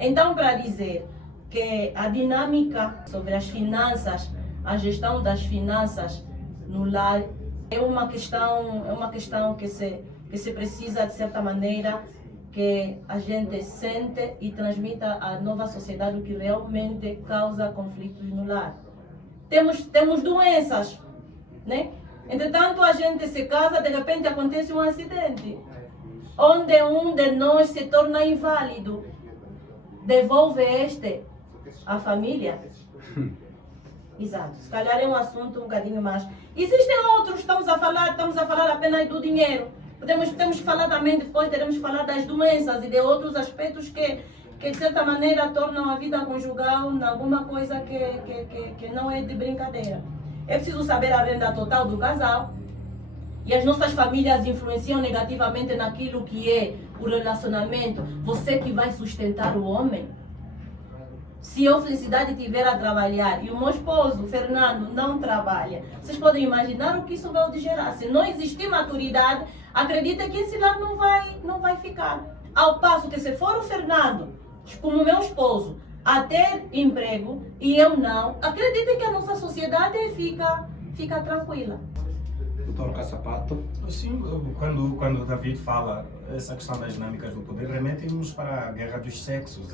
Então, para dizer que a dinâmica sobre as finanças, a gestão das finanças no lar é uma questão que se precisa, de certa maneira, que a gente sente e transmita à nova sociedade o que realmente causa conflitos no lar. Temos doenças, né? Entretanto, a gente se casa, de repente acontece um acidente, onde um de nós se torna inválido. Devolve à família? Exato. Se calhar é um assunto um bocadinho mais. Existem outros, estamos a falar apenas do dinheiro. Temos que falar também, depois teremos que falar das doenças e de outros aspectos que de certa maneira tornam a vida conjugal alguma coisa que não é de brincadeira. É preciso saber a renda total do casal. E as nossas famílias influenciam negativamente naquilo que é o relacionamento. Você que vai sustentar o homem. Se eu, Felicidade, estiver a trabalhar e o meu esposo, Fernando, não trabalha, vocês podem imaginar o que isso vai gerar. Se não existir maturidade, acredita que esse lar não vai ficar. Ao passo que se for o Fernando, como meu esposo, a ter emprego e eu não, acredita que a nossa sociedade fica tranquila. Doutor Caçapato. Sim, quando o David fala essa questão das dinâmicas do poder, remete-nos para a guerra dos sexos,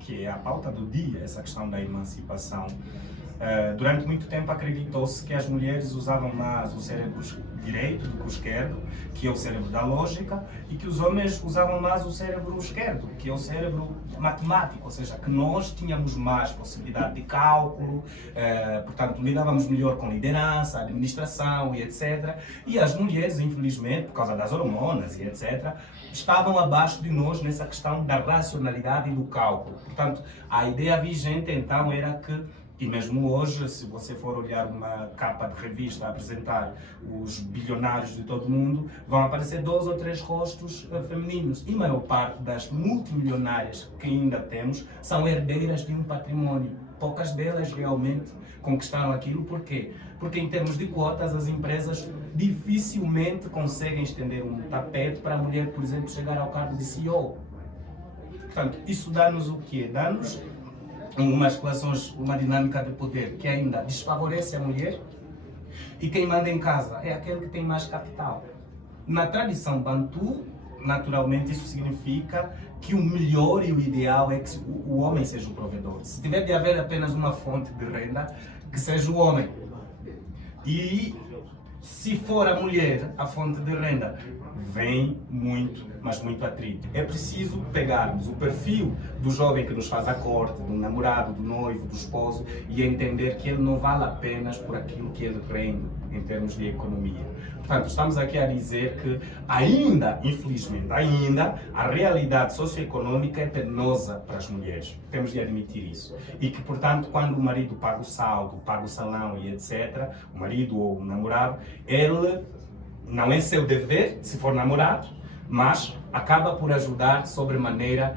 que é a pauta do dia, essa questão da emancipação. Durante muito tempo acreditou-se que as mulheres usavam mais o cérebro direito do que o esquerdo, que é o cérebro da lógica, e que os homens usavam mais o cérebro esquerdo, que é o cérebro matemático, ou seja, que nós tínhamos mais possibilidade de cálculo, portanto lidávamos melhor com liderança, administração e etc. E as mulheres, infelizmente, por causa das hormonas e etc., estavam abaixo de nós nessa questão da racionalidade e do cálculo. Portanto, a ideia vigente então era que, e mesmo hoje, se você for olhar uma capa de revista a apresentar os bilionários de todo o mundo, vão aparecer 2 ou 3 rostos femininos. E a maior parte das multimilionárias que ainda temos são herdeiras de um património. Poucas delas realmente conquistaram aquilo. Por quê? Porque em termos de cotas, as empresas dificilmente conseguem estender um tapete para a mulher, por exemplo, chegar ao cargo de CEO. Portanto, isso dá-nos o quê? Dá-nos umas relações, uma dinâmica de poder que ainda desfavorece a mulher, e quem manda em casa é aquele que tem mais capital. Na tradição bantu, naturalmente isso significa que o melhor e o ideal é que o homem seja o provedor. Se tiver de haver apenas uma fonte de renda, que seja o homem. E se for a mulher a fonte de renda, vem muito, mas muito atrito. É preciso pegarmos o perfil do jovem que nos faz a corte, do namorado, do noivo, do esposo, e entender que ele não vale apenas por aquilo que ele rende em termos de economia. Portanto, estamos aqui a dizer que ainda, infelizmente, a realidade socioeconômica é penosa para as mulheres. Temos de admitir isso. E que, portanto, quando o marido paga o saldo, paga o salão e etc., o marido ou o namorado, ele não é seu dever, se for namorado, mas acaba por ajudar sobremaneira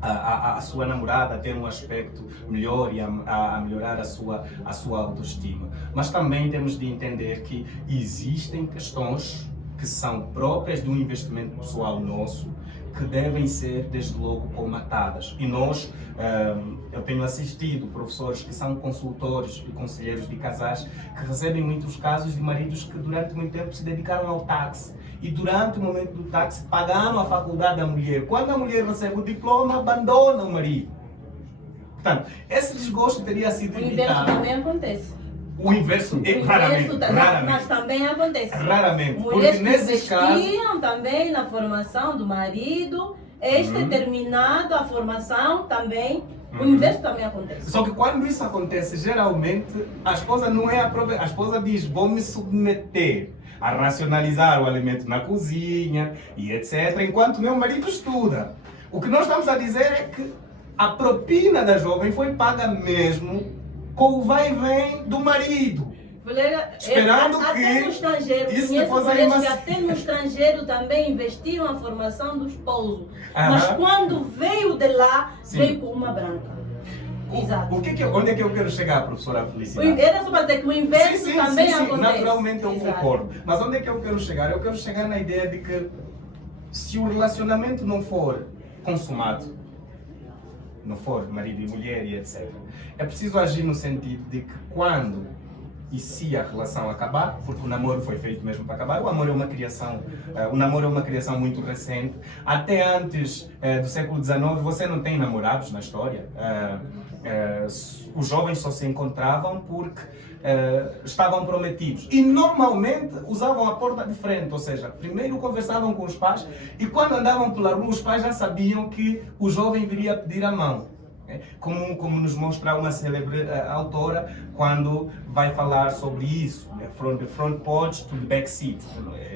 a sua namorada a ter um aspecto melhor e a melhorar a sua autoestima. Mas também temos de entender que existem questões que são próprias de um investimento pessoal nosso, que devem ser, desde logo, colmatadas. E nós, eu tenho assistido professores que são consultores e conselheiros de casais que recebem muitos casos de maridos que durante muito tempo se dedicaram ao táxi e durante o momento do táxi pagaram a faculdade da mulher. Quando a mulher recebe o diploma, abandona o marido. Portanto, esse desgosto teria sido evitado. O inverso também acontece. O inverso é raramente. Mas também acontece. Raramente. Mulheres porque nesses casos investiam também na formação do marido, terminado a formação também, o inverso também acontece. Só que quando isso acontece, geralmente, a esposa não é a esposa diz, vou me submeter a racionalizar o alimento na cozinha e etc, enquanto meu marido estuda. O que nós estamos a dizer é que a propina da jovem foi paga mesmo com o vai e vem do marido. Esperando até que no estrangeiro, isso conheço depois mulheres aí que até no estrangeiro também investiram a formação do esposo. Mas quando veio de lá, veio com uma branca. Exato. Onde é que eu quero chegar, professora Felicidade? Era só para dizer que o inverso também acontece. Naturalmente eu concordo. Mas onde é que eu quero chegar? Eu quero chegar na ideia de que se o relacionamento não for consumado, não for marido e mulher e etc. É preciso agir no sentido de que quando e se a relação acabar, porque o namoro foi feito mesmo para acabar, o amor é uma criação, o namoro é uma criação muito recente. Até antes do século XIX você não tem namorados na história. Os jovens só se encontravam porque estavam prometidos e normalmente usavam a porta de frente, ou seja, primeiro conversavam com os pais e quando andavam pela rua os pais já sabiam que o jovem viria pedir a mão. Como nos mostra uma célebre autora quando vai falar sobre isso, From the Front Porch to the Back Seat,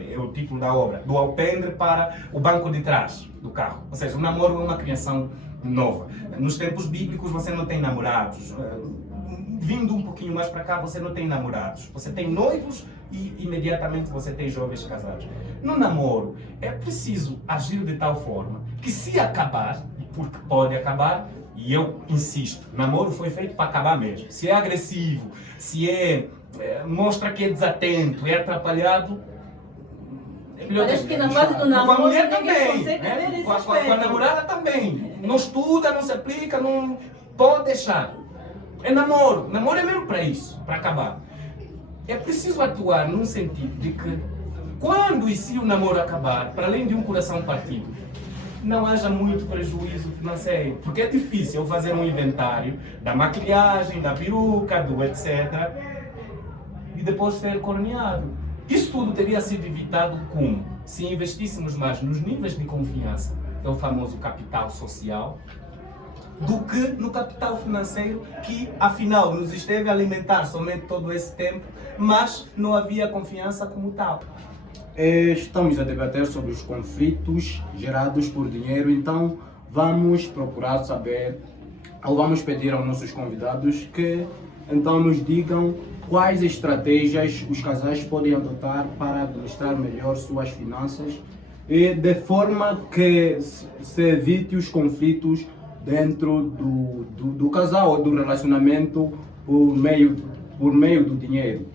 é o título da obra, do alpendre para o banco de trás do carro. Ou seja, o namoro é uma criação nova. Nos tempos bíblicos você não tem namorados. Vindo um pouquinho mais para cá, você não tem namorados. Você tem noivos e imediatamente você tem jovens casados. No namoro, é preciso agir de tal forma que se acabar, porque pode acabar, e eu insisto, namoro foi feito para acabar mesmo. Se é agressivo, se mostra que é desatento, é atrapalhado, é melhor. Parece que na fase do namoro com a mulher ninguém também, consegue ver esse com a aspecto. namorada também. Não estuda, não se aplica, não pode deixar. É namoro. Namoro é mesmo para isso, para acabar. É preciso atuar num sentido de que quando e se o namoro acabar, para além de um coração partido, não haja muito prejuízo financeiro, porque é difícil eu fazer um inventário da maquilhagem, da peruca, do etc. e depois ser corneado. Isso tudo teria sido evitado como? Se investíssemos mais nos níveis de confiança, é o famoso capital social, do que no capital financeiro que, afinal, nos esteve a alimentar somente todo esse tempo, mas não havia confiança como tal. Estamos a debater sobre os conflitos gerados por dinheiro, então vamos procurar saber, ou vamos pedir aos nossos convidados que então nos digam quais estratégias os casais podem adotar para administrar melhor suas finanças e de forma que se evite os conflitos dentro do casal ou do relacionamento por meio do dinheiro.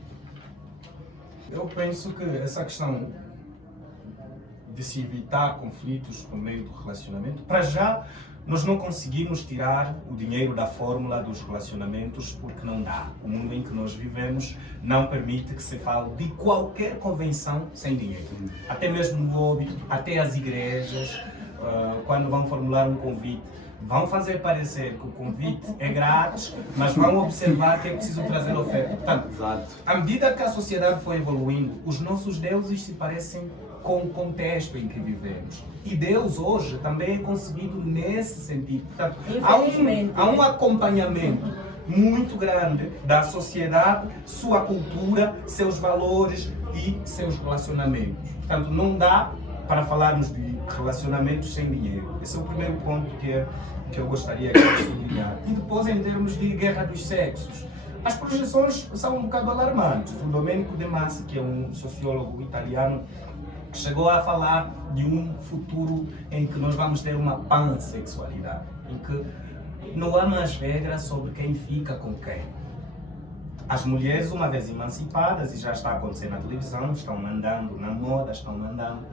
Eu penso que essa questão de se evitar conflitos por meio do relacionamento, para já nós não conseguimos tirar o dinheiro da fórmula dos relacionamentos porque não dá. O mundo em que nós vivemos não permite que se fale de qualquer convenção sem dinheiro. Até mesmo no lobby, até as igrejas, quando vão formular um convite, vão fazer parecer que o convite é grátis, mas vão observar que é preciso trazer oferta. Portanto, à medida que a sociedade foi evoluindo, os nossos deuses se parecem com o contexto em que vivemos. E Deus hoje também é concebido nesse sentido. Portanto, há um acompanhamento muito grande da sociedade, sua cultura, seus valores e seus relacionamentos. Portanto, não dá para falarmos de relacionamentos sem dinheiro. Esse é o primeiro ponto que eu gostaria de sublinhar. E depois, em termos de guerra dos sexos, as projeções são um bocado alarmantes. O Domenico De Masi, que é um sociólogo italiano, chegou a falar de um futuro em que nós vamos ter uma pansexualidade, em que não há mais regras sobre quem fica com quem. As mulheres, uma vez emancipadas, e já está acontecendo na televisão, estão mandando na moda, estão mandando,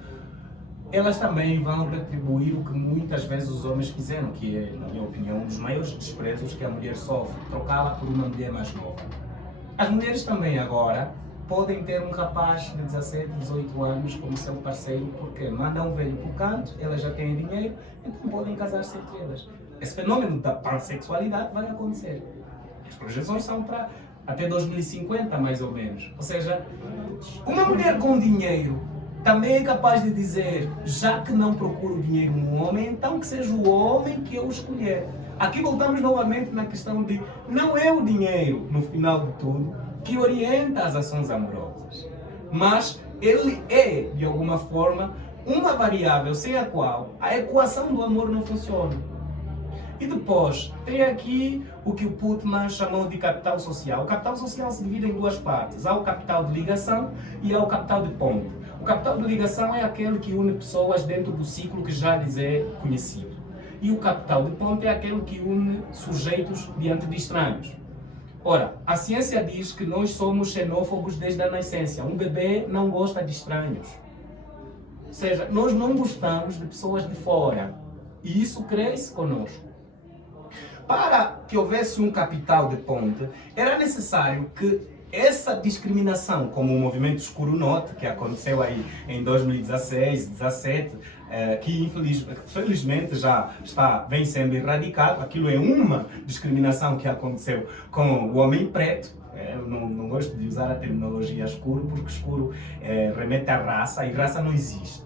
elas também vão retribuir o que muitas vezes os homens fizeram, que é, na minha opinião, um dos maiores desprezos que a mulher sofre, trocá-la por uma mulher mais nova. As mulheres também agora podem ter um rapaz de 17, 18 anos como seu parceiro, porque mandam um velho para o canto, elas já têm dinheiro, então podem casar-se entre elas. Esse fenômeno da pansexualidade vai acontecer. As projeções são para até 2050, mais ou menos. Ou seja, uma mulher com dinheiro também é capaz de dizer, já que não procuro dinheiro no homem, então que seja o homem que eu escolher. Aqui voltamos novamente na questão de não é o dinheiro, no final de tudo, que orienta as ações amorosas, mas ele é, de alguma forma, uma variável sem a qual a equação do amor não funciona. E depois, tem aqui o que o Putman chamou de capital social. O capital social se divide em duas partes. Há o capital de ligação e há o capital de ponte. O capital de ligação é aquele que une pessoas dentro do ciclo que já lhes é conhecido. E o capital de ponte é aquele que une sujeitos diante de estranhos. Ora, a ciência diz que nós somos xenófobos desde a nascença. Um bebê não gosta de estranhos. Ou seja, nós não gostamos de pessoas de fora. E isso cresce conosco. Para que houvesse um capital de ponte, era necessário que essa discriminação, como o movimento Escuro Norte, que aconteceu aí em 2016, 2017, que felizmente já vem sendo erradicado, aquilo é uma discriminação que aconteceu com o homem preto. Eu não gosto de usar a terminologia escuro, porque escuro remete à raça, e raça não existe.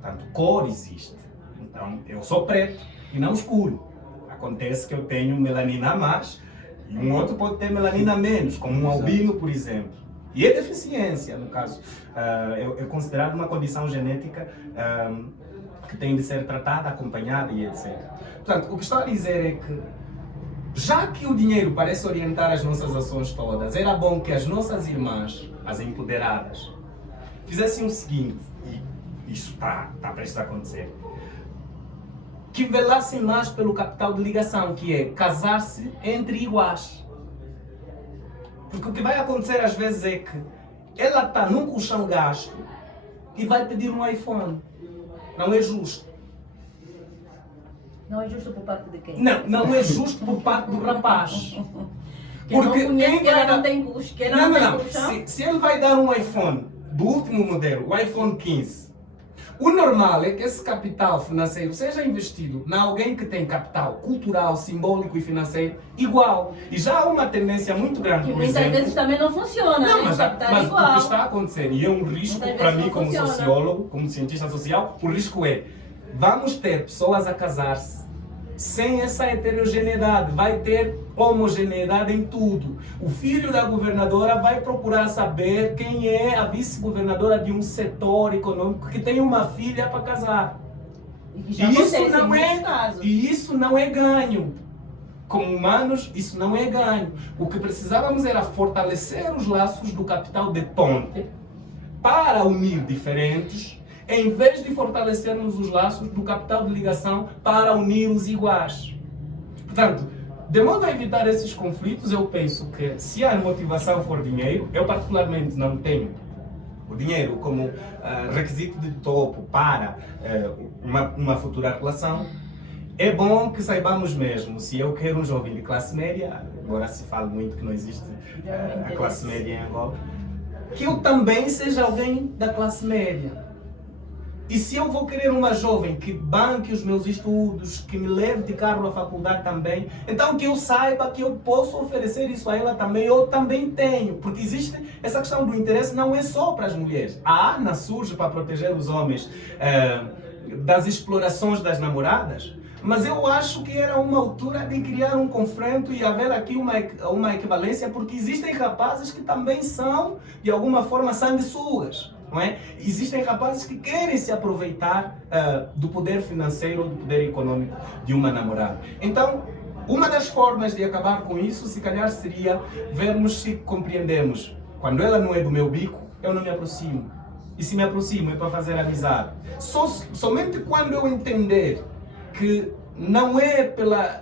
Portanto, cor existe. Então, eu sou preto e não escuro. Acontece que eu tenho melanina a mais e um outro pode ter melanina a menos, como um albino, por exemplo. E é deficiência, no caso. É considerado uma condição genética que tem de ser tratada, acompanhada e etc. Portanto, o que estou a dizer é que, já que o dinheiro parece orientar as nossas ações todas, era bom que as nossas irmãs, as empoderadas, fizessem o seguinte, e isso está prestes a acontecer, que velassem mais pelo capital de ligação, que é casar-se entre iguais. Porque o que vai acontecer às vezes é que ela está num colchão gasto e vai pedir um iPhone. Não é justo. Não é justo por parte de quem? Não é justo por parte do rapaz. Que porque não conhece que ela não tem custo, que ela não tem colchão. Se ele vai dar um iPhone do último modelo, o iPhone 15, o normal é que esse capital financeiro seja investido em alguém que tem capital cultural, simbólico e financeiro igual. E já há uma tendência muito grande, que por muitas exemplo... vezes também não funciona, não, né? mas o que está a acontecer, e é um risco para mim como sociólogo, como cientista social, o risco é, vamos ter pessoas a casar-se sem essa heterogeneidade, vai ter homogeneidade em tudo. O filho da governadora vai procurar saber quem é a vice-governadora de um setor econômico que tem uma filha para casar. E isso não é ganho. Como humanos, isso não é ganho. O que precisávamos era fortalecer os laços do capital de ponte para unir diferentes, em vez de fortalecermos os laços do capital de ligação para unir os iguais. Portanto, de modo a evitar esses conflitos, eu penso que se a motivação for dinheiro, eu particularmente não tenho o dinheiro como requisito de topo para uma futura relação, é bom que saibamos mesmo, se eu quero um jovem de classe média, agora se fala muito que não existe a classe média em Angola, que eu também seja alguém da classe média. E se eu vou querer uma jovem que banque os meus estudos, que me leve de carro à faculdade também, então que eu saiba que eu posso oferecer isso a ela também, eu também tenho. Porque existe essa questão do interesse, não é só para as mulheres. A ANA surge para proteger os homens das explorações das namoradas, mas eu acho que era uma altura de criar um confronto e haver aqui uma equivalência, porque existem rapazes que também são, de alguma forma, sanguessugas. Não é? Existem rapazes que querem se aproveitar do poder financeiro ou do poder econômico de uma namorada. Então, uma das formas de acabar com isso, se calhar, seria vermos se compreendemos. Quando ela não é do meu bico, eu não me aproximo. E se me aproximo é para fazer amizade. Somente quando eu entender que não é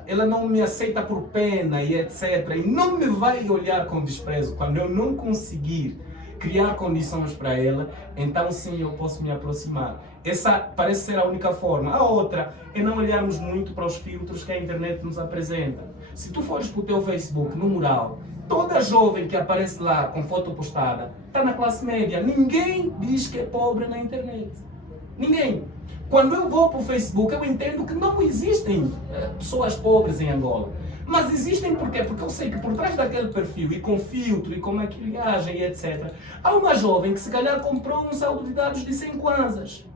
ela não me aceita por pena e etc. E não me vai olhar com desprezo, quando eu não conseguir criar condições para ela, então sim eu posso me aproximar. Essa parece ser a única forma. A outra é não olharmos muito para os filtros que a internet nos apresenta. Se tu fores para o teu Facebook, no mural, toda jovem que aparece lá com foto postada está na classe média. Ninguém diz que é pobre na internet. Ninguém. Quando eu vou para o Facebook, eu entendo que não existem pessoas pobres em Angola. Mas existem por quê? Porque eu sei que por trás daquele perfil, e com filtro, e com maquilhagem, e etc., há uma jovem que se calhar comprou um saldo de dados de 100 kwanzas.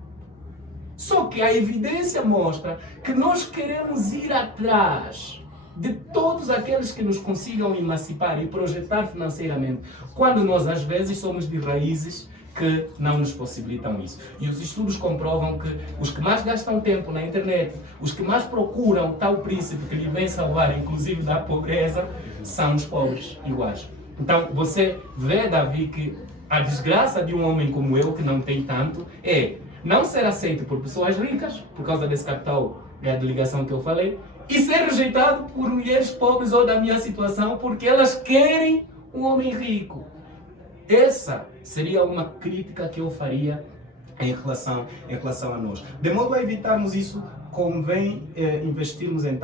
Só que a evidência mostra que nós queremos ir atrás de todos aqueles que nos consigam emancipar e projetar financeiramente, quando nós às vezes somos de raízes que não nos possibilitam isso. E os estudos comprovam que os que mais gastam tempo na internet, os que mais procuram tal príncipe que lhe vem salvar, inclusive da pobreza, são os pobres iguais. Então você vê, Davi, que a desgraça de um homem como eu, que não tem tanto, é não ser aceito por pessoas ricas, por causa desse capital de ligação que eu falei, e ser rejeitado por mulheres pobres ou da minha situação, porque elas querem um homem rico. Essa seria uma crítica que eu faria em relação a nós. De modo a evitarmos isso, convém investirmos então